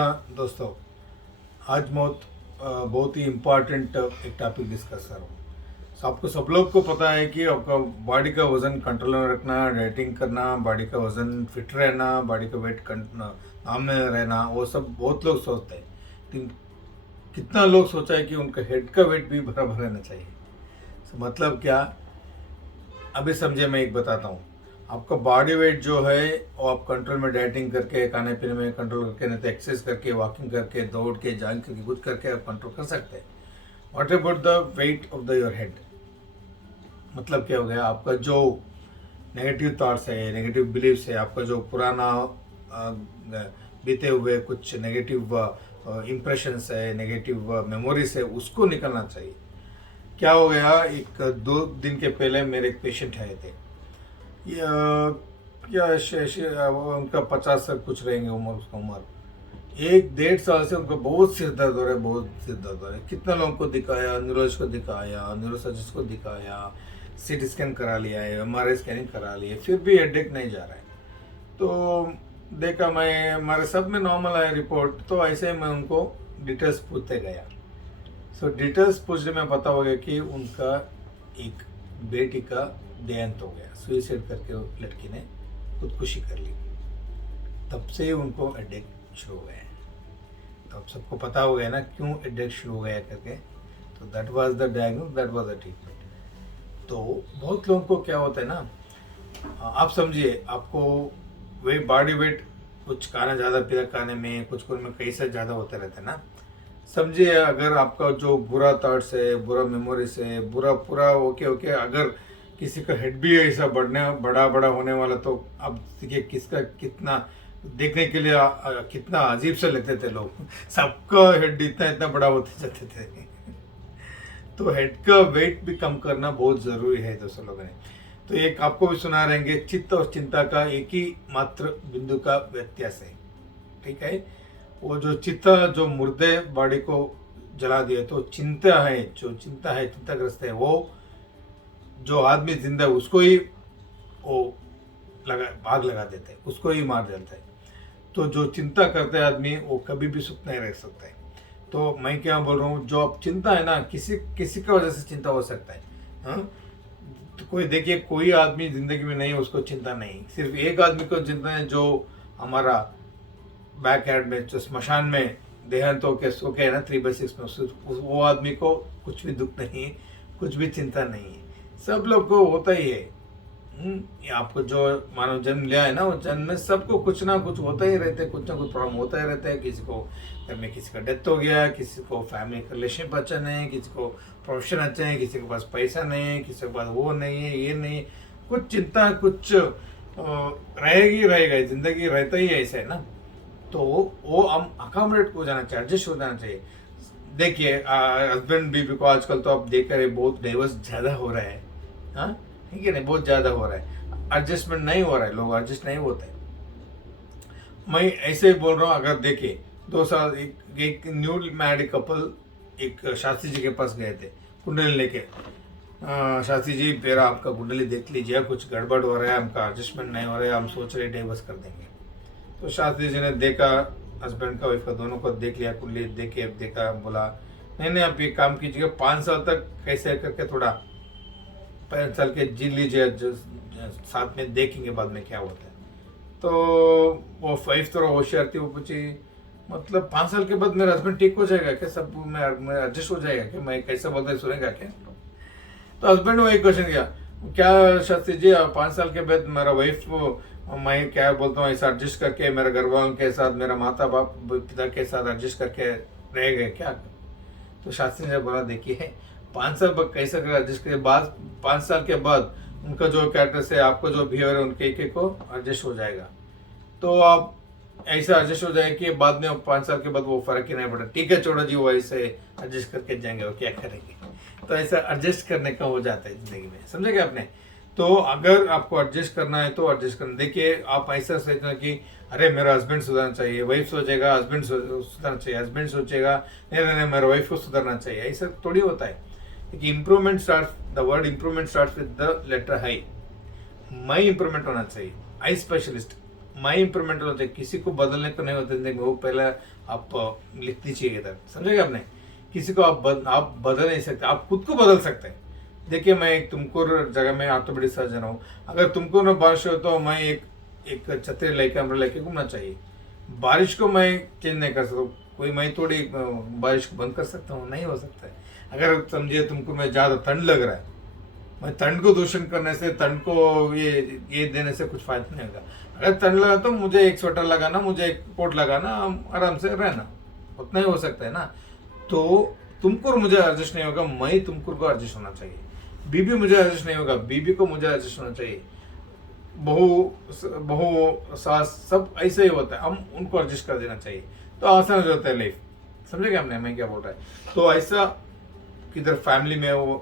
हाँ दोस्तों, आज बहुत ही इम्पोर्टेंट एक टॉपिक डिस्कस कर रहा हूँ। आपको सब लोग को पता है कि आपका बॉडी का वज़न कंट्रोल में रखना, डाइटिंग करना, बॉडी का वज़न फिट रहना, बॉडी का वेट नाम में रहना, वो सब बहुत लोग सोचते हैं। लेकिन कितना लोग सोचा है कि उनका हेड का वेट भी बराबर रहना चाहिए। मतलब क्या, अभी समझे, मैं एक बताता हूँ। आपका बॉडी वेट जो है वो आप कंट्रोल में डाइटिंग करके, खाने पीने में कंट्रोल करके, नहीं तो एक्सरसाइज करके, वॉकिंग करके, दौड़ के, जॉगिंग करके, कुछ करके आप कंट्रोल कर सकते हैं। What about the weight of the your head? मतलब क्या हो गया, आपका जो नेगेटिव थॉट्स है, नेगेटिव बिलीव्स है, आपका जो पुराना अ, बीते हुए कुछ नेगेटिव इम्प्रेशंस है, नेगेटिव मेमोरीज है, उसको निकलना चाहिए। क्या हो गया, एक 2 दिन के पहले मेरे एक पेशेंट आए थे। उनका 50 से कुछ रहेंगे उम्र, उसका उम्र 1-1.5 साल से उनको बहुत सिर दर्द हो रहा है, बहुत सिर दर्द हो रहा है। कितना लोगों को दिखाया, न्यूरोलॉजिस्ट को दिखाया, न्यूरोसर्जिस्ट को दिखाया, सीटी स्कैन करा लिया है, एमआरआई स्कैनिंग करा ली है, फिर भी हेडेक नहीं जा रहा है। तो देखा मैं, हमारे सब में नॉर्मल आया रिपोर्ट। तो ऐसे मैं उनको डिटेल्स पूछते गया। डिटेल्स पूछने में पता हो गया कि उनका एक बेटी का देहांत हो गया, सुइसाइड करके वो लड़की ने खुदकुशी कर ली। तब से ही उनको हेडेक शुरू हो गया। तो अब सबको पता हो गया ना क्यों हेडेक शुरू हो गया करके। तो that was the diagnose, that was the treatment. तो बहुत लोगों को क्या होता है ना, आप समझिए, आपको वे बॉडी वेट कुछ खाना ज़्यादा पीना खाने में, कुछ में कैसे ज़्यादा होते रहते हैं ना। समझिए, अगर आपका जो बुरा थॉट्स है, बुरा मेमोरीज है, बुरा पूरा ओके ओके, अगर किसी का हेड भी ऐसा बड़ा बड़ा होने वाला, तो अब देखिए किसका कितना देखने के लिए कितना अजीब से लगते थे लोग। सबका हेड इतना इतना बड़ा होते जाते थे। तो हेड का वेट भी कम करना बहुत ज़रूरी है दोस्तों लोगों ने। तो एक आपको भी सुना रहेंगे, चित्त और चिंता का एक ही मात्र बिंदु का व्यत्यास है। ठीक है, वो जो चित्ता जो मुर्दे बॉडी को जला दिए, तो चिंता है, जो चिंता है, चिंताग्रस्त है, वो जो आदमी जिंदा है उसको ही वो भाग लगा देते हैं, उसको ही मार देता है। तो जो चिंता करते हैं आदमी, वो कभी भी सुख नहीं रह सकता है। तो मैं क्या बोल रहा हूँ, जो अब चिंता है ना, किसी किसी की वजह से चिंता हो सकता है। हाँ, तो कोई देखिए, कोई आदमी जिंदगी में नहीं उसको चिंता नहीं, सिर्फ एक आदमी को चिंता है, जो हमारा बैक यार्ड में, जो स्मशान में देहांत होके सो के है ना 3/6 में, वो आदमी को कुछ भी दुख नहीं है, कुछ भी चिंता नहीं है। सब लोग को होता ही है। ये आपको जो मानव जन्म लिया है ना, वो जन्म में सबको कुछ ना कुछ होता ही रहता है, कुछ ना कुछ प्रॉब्लम होता ही रहता है। किसी को घर में किसी का डेथ हो गया, किसी को फैमिली का रिलेशनशिप अच्छा नहीं है, किसी को प्रोफेशन अच्छा है, किसी के पास पैसा नहीं है, किसी के पास वो नहीं है, ये नहीं है। कुछ चिंता कुछ रहेगी, रहेगा, जिंदगी रहता ही ऐसा है ना। तो वो हम अकोमोडेट हो जाना चाहिए, एडजस्ट हो जाना चाहिए। देखिए, हस्बैंड बीवी को आजकल तो आप देख रहे बहुत डाइवर्स ज़्यादा हो रहा है। हाँ, ठीक है, नहीं, बहुत ज़्यादा हो रहा है, एडजस्टमेंट नहीं हो रहा है, लोग एडजस्ट नहीं होते। मैं ऐसे ही बोल रहा हूँ। अगर देखिए, 2 साल एक न्यू मैरिड कपल एक शास्त्री जी के पास गए थे कुंडली लेके। शास्त्री जी, मेरा आपका कुंडली देख लीजिए, कुछ गड़बड़ हो रहा है, हमका एडजस्टमेंट नहीं हो रहा है, हम सोच रहे डाइवर्स कर देंगे। तो शास्त्री जी ने देखा, हस्बैंड का वाइफ का दोनों को देख लिया, कुंडली देख के देखा, बोला नहीं नहीं, आप ये काम कीजिएगा, 5 साल तक कैसे करके थोड़ा 5 साल के जी लीजिए, साथ में देखेंगे बाद में क्या होता है। तो वो वाइफ थोड़ा होशियार थी, वो पूछी मतलब 5 साल के बाद मेरा हस्बैंड ठीक हो जाएगा क्या, सब मैं एडजस्ट हो जाएगा क्या, मैं कैसे बोलता है सुनेगा क्या? तो हस्बैंड ने वही क्वेश्चन किया, क्या शास्त्री जी, 5 साल के बाद मेरा वाइफ, मैं क्या बोलता हूँ, ऐसा एडजस्ट करके मेरे घर वालों के साथ, मेरा माता बाप पिता के साथ एडजस्ट करके रह गए क्या? तो शास्त्री ने बोला, देखिए 5 साल बाद कैसे कर एडजस्ट करे, बाद 5 साल के बाद उनका जो कैरेक्टर है, आपको जो बिहेवियर है, उनके एक को एडजस्ट हो जाएगा। तो आप ऐसा एडजस्ट हो जाए कि बाद में 5 साल के बाद वो फर्क ही नहीं पड़ा, ठीक है छोड़ो जी, वो ऐसे एडजस्ट करके जाएंगे, वो क्या करेंगे। तो ऐसा एडजस्ट करने का हो जाता है जिंदगी में, समझे क्या आपने? तो अगर आपको एडजस्ट करना है तो एडजस्ट करना। देखिए, आप ऐसा सोचना कि अरे मेरा हस्बैंड सुधरना चाहिए, वाइफ सोचेगा हस्बैंड सुधरना चाहिए, हस्बैंड सोचेगा नहीं नहीं नहीं मेरा वाइफ को सुधरना चाहिए, ऐसा थोड़ी होता है। देखिए, improvement start, the word improvement start with the letter I. मैं इंप्रूवमेंट होना चाहिए, आई स्पेशलिस्ट, माई इंप्रूवमेंट होते हैं, किसी को बदलने को नहीं होते जिंदगी में, वो पहले आप लिख दीजिए इधर, समझेगा आपने। किसी को आप बदल नहीं सकते, आप खुद को बदल सकते हैं। देखिए मैं एक तुमकुर जगह में ऑर्थोपेडिक सर्जन हूँ, अगर तुमकुर में बारिश हो तो मैं एक छतरी लेके अम्ब्रेला लेके घूमना चाहिए। बारिश को मैं चेंज नहीं कर सकता, कोई मैं थोड़ी बारिश को बंद कर सकता हूँ, नहीं हो सकता है। अगर समझिए तुमको मैं ज़्यादा ठंड लग रहा है, मैं ठंड को दूषण करने से, ठंड को ये देने से कुछ फायदा नहीं होगा। अगर ठंड लगा तो मुझे एक स्वेटर लगाना, मुझे एक कोट लगाना, आराम से रहना, उतना ही हो सकता है ना। तो तुमको मुझे एडजस्ट नहीं होगा, मैं तुमको को एडजस्ट होना चाहिए। बीबी मुझे एडजस्ट नहीं होगा, बीबी को मुझे एडजस्ट होना चाहिए। बहू बहू सास सब ऐसे ही होता है, हम उनको एडजस्ट कर देना चाहिए, तो आसान हो जाता है लाइफ। समझेगा हमने मैं क्या बोल रहा है। तो ऐसा किधर फैमिली में हो,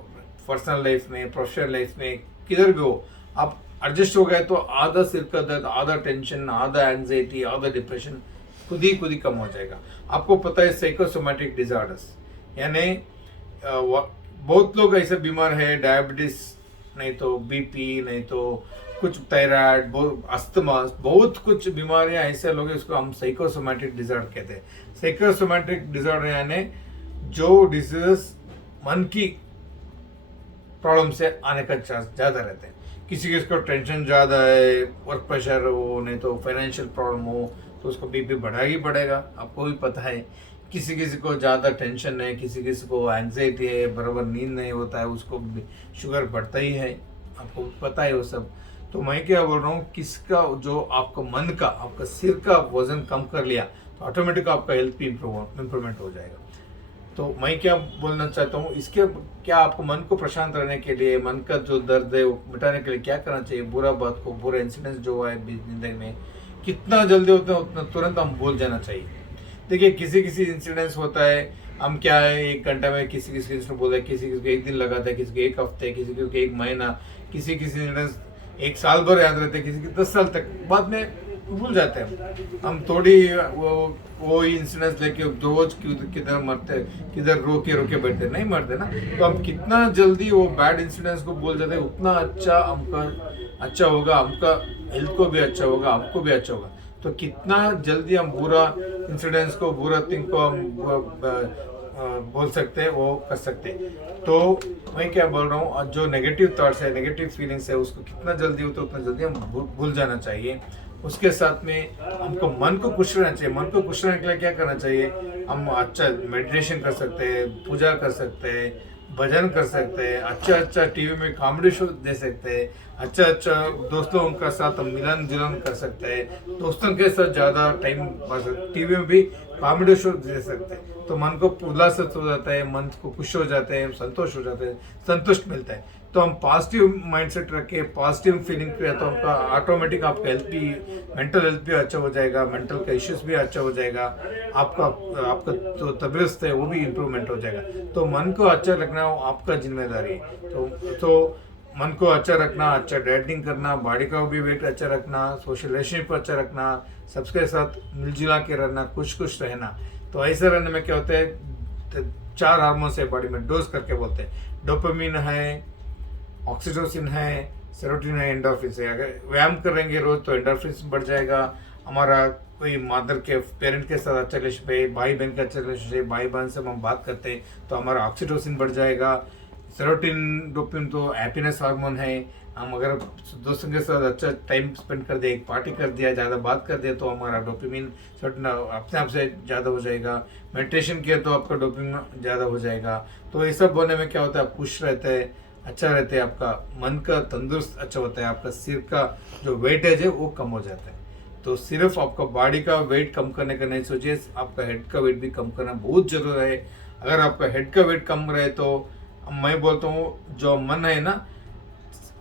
पर्सनल लाइफ में, प्रोफेशनल लाइफ में, किधर भी हो, आप एडजस्ट हो गए तो आधा सिर का दर्द, आधा टेंशन, आधा एंग्जाइटी, आधा डिप्रेशन खुद ही कम हो जाएगा। आपको पता है साइकोसोमैटिक डिसऑर्डर्स, यानी बहुत लोग ऐसे बीमार है, डायबिटीज, नहीं तो बीपी, नहीं तो कुछ थायराइड, बहुत अस्थमा, बहुत कुछ बीमारियां ऐसे लोग हैं, उसको हम साइकोसोमैटिक डिसऑर्डर कहते हैं। साइकोसोमैटिक डिसऑर्डर यानी जो डिजीजेस मन की प्रॉब्लम से आने का चांस ज़्यादा रहते हैं। किसी किसी को टेंशन ज़्यादा है, वर्क प्रेशर हो, नहीं तो फाइनेंशियल प्रॉब्लम हो, तो उसको बीपी बढ़ा ही पड़ेगा, आपको भी पता है। किसी किसी को ज़्यादा टेंशन है, किसी किसी को एंग्जाइटी है, बराबर नींद नहीं होता है, उसको शुगर बढ़ता ही है, आपको पता है वो सब। तो मैं क्या बोल रहा हूँ, किसका जो आपका मन का, आपका सिर का वजन कम कर लिया तो ऑटोमेटिक आपका हेल्थ भी इम्प्रूवमेंट हो जाएगा। तो मैं क्या बोलना चाहता हूँ, इसके क्या आपको मन को प्रशांत रहने के लिए, मन का जो दर्द है वो मिटाने के लिए क्या करना चाहिए। बुरा बात को, बुरा इंसिडेंट जो हुआ है जिंदगी में, कितना जल्दी होता है उतना तुरंत हम भूल जाना चाहिए। देखिए किसी किसी इंसिडेंट्स होता है, हम क्या है 1 घंटा में किसी किसी इंसिडेंट बोलते हैं, किसी किसी को 1 दिन लगाता है, किसी को 1 हफ्ते, किसी को 1 महीना, किसी किसी इंसिडेंट्स 1 साल भर याद रहते हैं, किसी की 10 साल तक, बाद में भूल जाते हैं हम। थोड़ी वो इंसिडेंट्स लेके रोज किधर मरते, किधर रोके बैठते, नहीं मरते ना। तो हम कितना जल्दी वो बैड इंसिडेंट्स को भूल जाते हैं, उतना अच्छा हमका अच्छा होगा, हमका हेल्थ को भी अच्छा होगा, हमको भी अच्छा होगा। तो कितना जल्दी हम बुरा इंसिडेंट्स को, बुरा थिंग को हम बोल सकते हैं, वो कर सकते हैं। तो मैं क्या बोल रहा हूँ, जो नेगेटिव थॉट्स है, नेगेटिव फीलिंग्स है, उसको कितना जल्दी हो तो उतना जल्दी हम भूल जाना चाहिए। उसके साथ में हमको मन को खुश रहना चाहिए। मन को खुश रहने के लिए क्या करना चाहिए, हम अच्छा मेडिटेशन कर सकते हैं, पूजा कर सकते हैं, भजन कर सकते हैं, अच्छा टीवी में कॉमेडी शो दे सकते हैं, अच्छा दोस्तों का साथ हम मिलन जुलन कर सकते हैं, दोस्तों के साथ ज़्यादा टाइम टीवी में भी कॉमेडी शो दे सकते हैं। तो मन को उल्लासित हो जाता है, मन को खुश हो जाते हैं, संतोष हो जाते हैं, संतुष्ट मिलता है। तो हम पॉजिटिव माइंडसेट रखे, पॉजिटिव फीलिंग किया तो आपका ऑटोमेटिक आपका हेल्थ भी, मेंटल हेल्थ भी अच्छा हो जाएगा, मेंटल का इश्यूज भी अच्छा हो जाएगा, आपका जो तबीयत है वो भी इम्प्रूवमेंट हो जाएगा। तो मन को अच्छा रखना आपका जिम्मेदारी है। तो मन को अच्छा रखना, अच्छा डाइटिंग करना, बॉडी का भी वेट अच्छा रखना, सोशल रिलेशनशिप अच्छा रखना, सबके साथ मिलजुला के रहना, खुश रहना। तो ऐसे रहने में क्या होता है, 4 हार्मोन्स है बॉडी में, डोज करके बोलते हैं। डोपामिन है, ऑक्सीटोसिन है, सेरोटोनिन है, एंडोर्फिन है। अगर व्यायाम करेंगे रोज तो एंडोर्फिन बढ़ जाएगा। हमारा कोई मदर के पेरेंट के साथ अच्छा रिलेशनशिप है, भाई बहन का अच्छा रिलेशनशिप है, भाई बहन से हम बात करते हैं तो हमारा ऑक्सीटोसिन बढ़ जाएगा। सेरोटोनिन डोपामिन तो हैप्पीनेस हार्मोन है। हम अगर दोस्तों के साथ अच्छा टाइम स्पेंड कर दिया, एक पार्टी कर दिया, ज़्यादा बात कर दिया तो हमारा डोपामिन सेरोटोनिन अपने आप से ज़्यादा हो जाएगा। मेडिटेशन किया तो आपका डोपामिन ज़्यादा हो जाएगा। तो ये सब होने में क्या होता है, आप खुश रहते हैं, अच्छा रहते हैं, आपका मन का तंदुरुस्त अच्छा होता है, आपका सिर का जो वेटेज है वो कम हो जाता है। तो सिर्फ आपका बॉडी का वेट कम करने का नहीं सोचिए, आपका हेड का वेट भी कम करना बहुत जरूरी है। अगर आपका हेड का वेट कम रहे तो मैं बोलता हूँ जो मन है ना,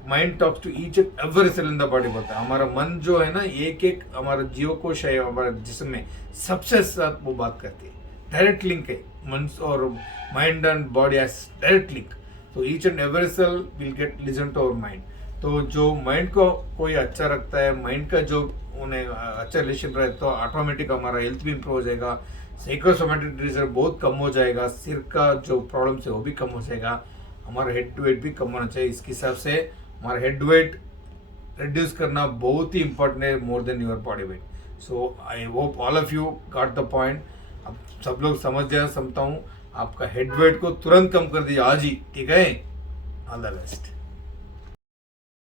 mind talks to each and every cell in the body बोलता है। हमारा मन जो है ना, एक हमारा जीवकोश है हमारा जिस्म में, सबसे साथ वो बात करती है। डायरेक्ट लिंक है मन और mind and body as direct link. तो each and every cell will get listen to our mind. तो जो माइंड को कोई अच्छा रखता है, माइंड का जो उन्हें अच्छा रिलेशन रहे तो ऑटोमेटिक हमारा हेल्थ भी इंप्रूव हो जाएगा, साइकोसोमैटिक डिजीज बहुत कम हो जाएगा, सिर का जो प्रॉब्लम है वो भी कम हो जाएगा, हमारा हेड वेट भी कम होना चाहिए। इसके हिसाब से हमारा हेड वेट रिड्यूस करना बहुत ही इंपॉर्टेंट है, more than your body weight. So I hope all of you got the point. अब सब लोग समझ जाए, समझता हूँ. आपका हेड वेट को तुरंत कम कर दीजिए आज ही, ठीक है. All the best.